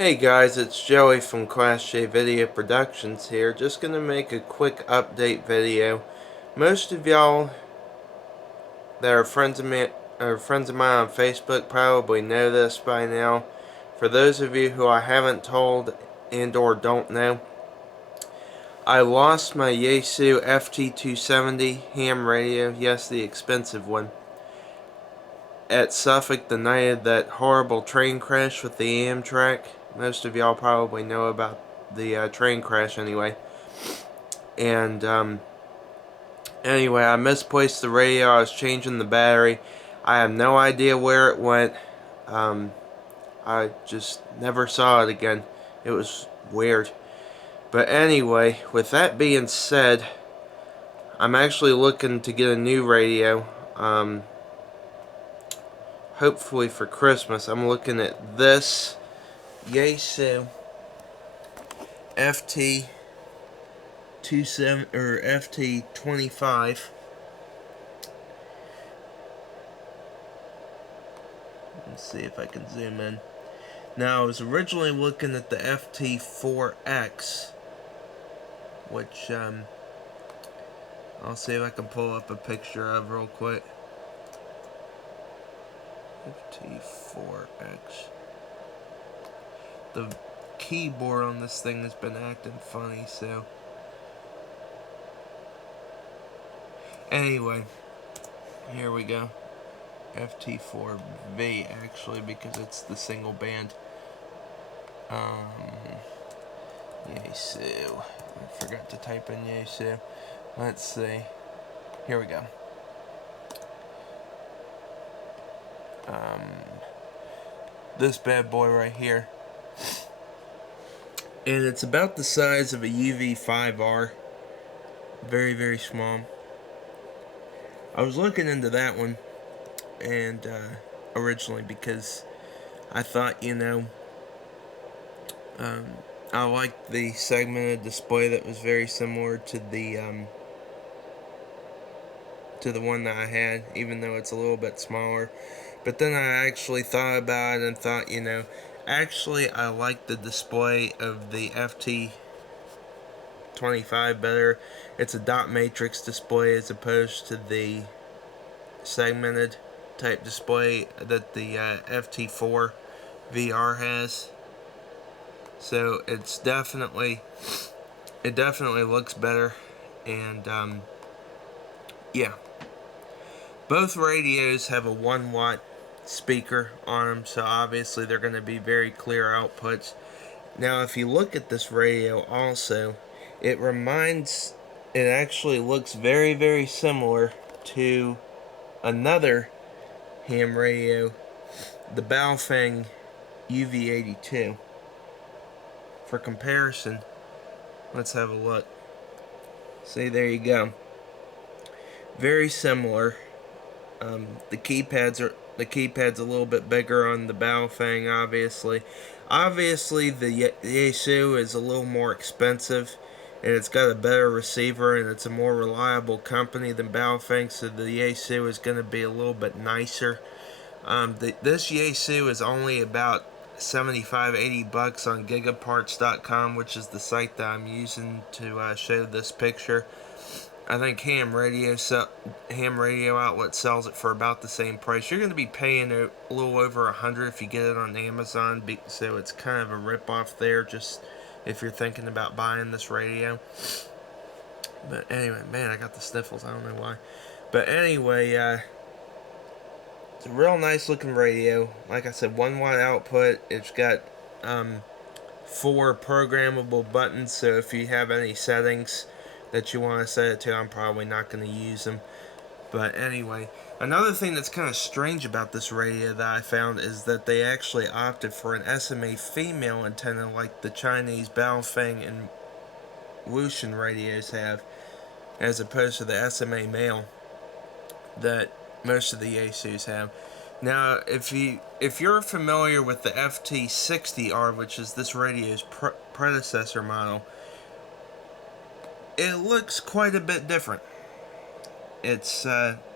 Hey guys, it's Joey from Class J Video Productions here. Just gonna make a quick update video. Most of y'all that are friends of mine on Facebook probably know this by now. For those of you who I haven't told and or don't know, I lost my Yaesu FT-270 ham radio, yes, the expensive one, at Suffolk the night of that horrible train crash with the Amtrak. Most of y'all probably know about the train crash anyway. And anyway, I misplaced the radio. I was changing the battery. I have no idea where it went. I just never saw it again. It was weird. But anyway, with that being said, I'm actually looking to get a new radio. Hopefully for Christmas. I'm looking at this Yaesu FT-270 or FT-25. Let's see if I can zoom in. Now, I was originally looking at the FT4X, which I'll see if I can pull up a picture of real quick. FT4X. The keyboard on this thing has been acting funny, so anyway, here we go. FT4V actually, because it's the single band. Yaesu. I forgot to type in Yaesu. Let's see. Here we go. This bad boy right here. And it's about the size of a UV5R. Very, very small. I was looking into that one, and originally, because I thought, I liked the segmented display that was very similar to the one that I had, even though it's a little bit smaller. But then I actually thought about it and thought, actually I like the display of the FT-25 better. It's a dot matrix display as opposed to the segmented type display that the FT4 VR has. So it definitely looks better, and yeah. Both radios have a 1-watt speaker on them, so obviously they're going to be very clear outputs. Now, if you look at this radio also, it actually looks very, very similar to another ham radio, the Baofeng UV82. For comparison, let's have a look. See, there you go. Very similar. The keypad's a little bit bigger on the Baofeng, obviously. Obviously, the Yaesu is a little more expensive, and it's got a better receiver, and it's a more reliable company than Baofeng, so the Yaesu is going to be a little bit nicer. This Yaesu is only about $75-80 on gigaparts.com, which is the site that I'm using to show this picture. I think ham radio outlet sells it for about the same price. You're going to be paying a little over $100 if you get it on Amazon, so it's kind of a rip-off there, just if you're thinking about buying this radio. But anyway, man, I got the sniffles. I don't know why. But anyway, it's a real nice looking radio. Like I said, 1-watt output. It's got 4 programmable buttons, so if you have any settings that you want to set it to, I'm probably not going to use them. But anyway, another thing that's kind of strange about this radio that I found is that they actually opted for an SMA Female antenna like the Chinese Baofeng and Wushan radios have, as opposed to the SMA Male that most of the Yaesus have. Now, if you're familiar with the FT-60R, which is this radio's predecessor model, it looks quite a bit different. It's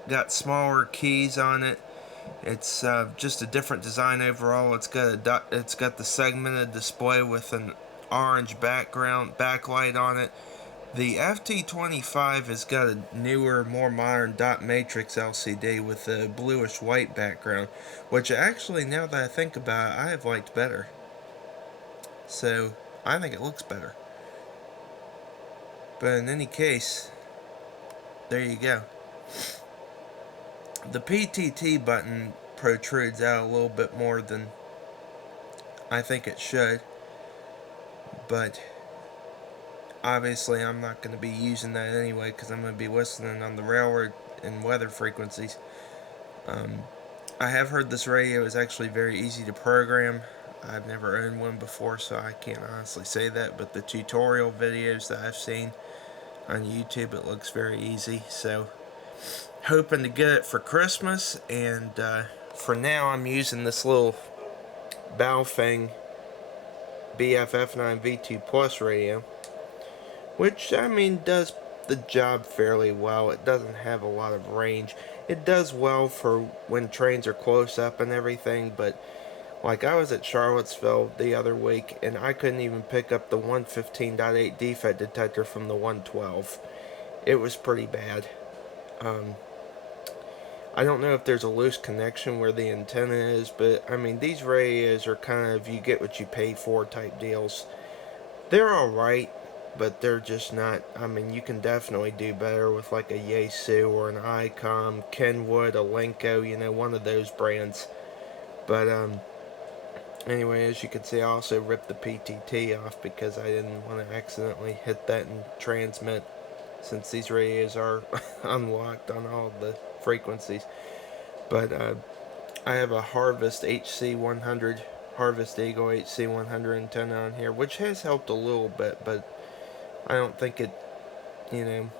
got smaller keys on it. It's just a different design overall. It's got the segmented display with an orange backlight on it. The FT-25 has got a newer, more modern dot matrix LCD with a bluish white background, which actually, now that I think about it, I have liked better. So I think it looks better. But in any case, there you go. The PTT button protrudes out a little bit more than I think it should, but obviously I'm not going to be using that anyway because I'm going to be listening on the railroad and weather frequencies. I have heard this radio is actually very easy to program. I've never owned one before, so I can't honestly say that, but the tutorial videos that I've seen on YouTube, it looks very easy. So hoping to get it for Christmas, and for now I'm using this little Baofeng BF-F9 V2 Plus radio, which, I mean, does the job fairly well. It doesn't have a lot of range. It does well for when trains are close up and everything, but like I was at Charlottesville the other week and I couldn't even pick up the 115.8 defect detector from the 112. It was pretty bad. I don't know if there's a loose connection where the antenna is, but I mean, these radios are kind of you get what you pay for type deals. They're alright, but they're just not. I mean, you can definitely do better with like a Yaesu or an ICOM, Kenwood, a Lenko, you know, one of those brands. But anyway, as you can see, I also ripped the PTT off because I didn't want to accidentally hit that and transmit, since these radios are unlocked on all the frequencies. But I have a Harvest HC100, Harvest Eagle HC100 antenna on here, which has helped a little bit, but I don't think it, you know,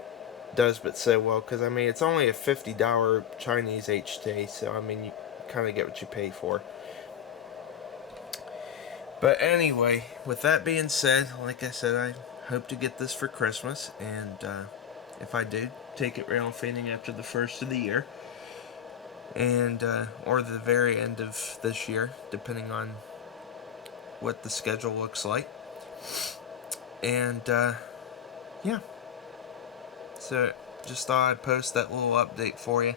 does but so well, because I mean, it's only a $50 Chinese HT, so I mean, you kind of get what you pay for. But anyway, with that being said, like I said, I hope to get this for Christmas, and if I do, take it rail fading after the first of the year, and or the very end of this year, depending on what the schedule looks like. And yeah, so just thought I'd post that little update for you,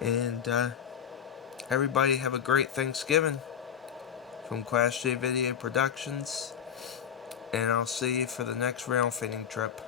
and everybody have a great Thanksgiving from Class J Video Productions, and I'll see you for the next rail fitting trip.